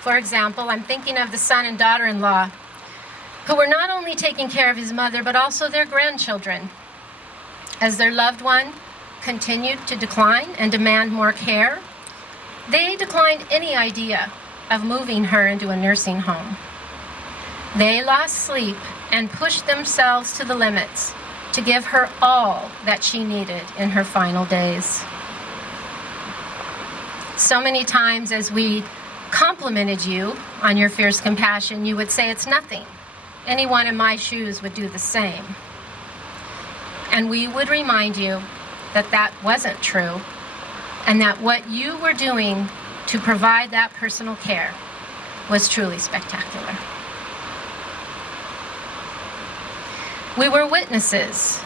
For example, I'm thinking of the son and daughter-in-law who were not only taking care of his mother, but also their grandchildren. As their loved one continued to decline and demand more care, they declined any idea of moving her into a nursing home. They lost sleep and pushed themselves to the limits to give her all that she needed in her final days. So many times as we complimented you on your fierce compassion, you would say, "It's nothing. Anyone in my shoes would do the same." And we would remind you that that wasn't true, and that what you were doing to provide that personal care was truly spectacular. We were witnesses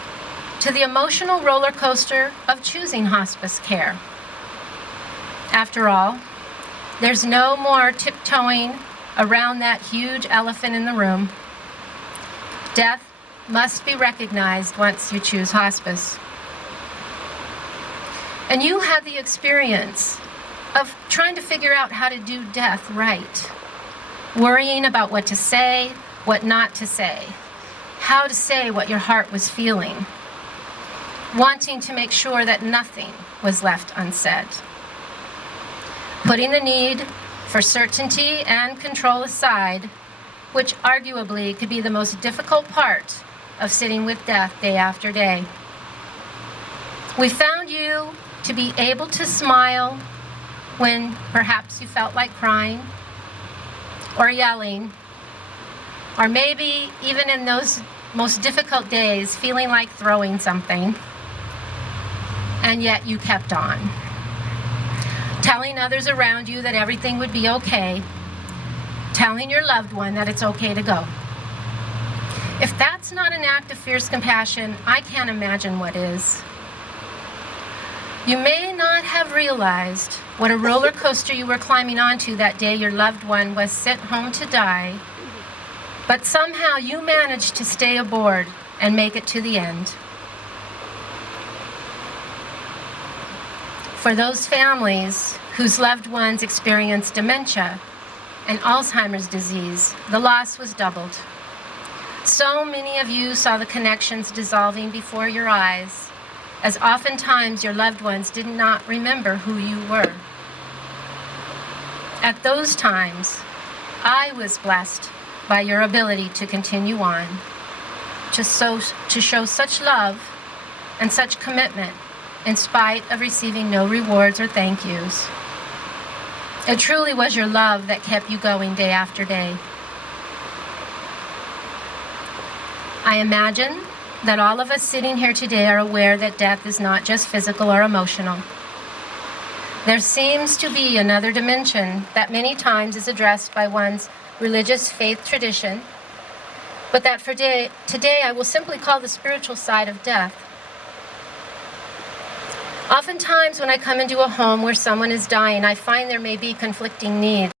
to the emotional roller coaster of choosing hospice care. After all, there's no more tiptoeing around that huge elephant in the room. Death must be recognized once you choose hospice. And you had the experience of trying to figure out how to do death right, worrying about what to say, what not to say, how to say what your heart was feeling, wanting to make sure that nothing was left unsaid. Putting the need for certainty and control aside, which arguably could be the most difficult part of sitting with death day after day. We found you to be able to smile when perhaps you felt like crying or yelling, or maybe even in those most difficult days feeling like throwing something, and yet you kept on, telling others around you that everything would be okay, telling your loved one that it's okay to go. If that's not an act of fierce compassion, I can't imagine what is. You may not have realized what a roller coaster you were climbing onto that day your loved one was sent home to die, but somehow you managed to stay aboard and make it to the end. For those families whose loved ones experienced dementia and Alzheimer's disease, the loss was doubled. So many of you saw the connections dissolving before your eyes, as oftentimes your loved ones did not remember who you were. At those times, I was blessed by your ability to continue on, to show such love and such commitment in spite of receiving no rewards or thank yous. It truly was your love that kept you going day after day. I imagine that all of us sitting here today are aware that death is not just physical or emotional. There seems to be another dimension that many times is addressed by one's religious faith tradition, but that for today I will simply call the spiritual side of death. Oftentimes when I come into a home where someone is dying, I find there may be conflicting needs.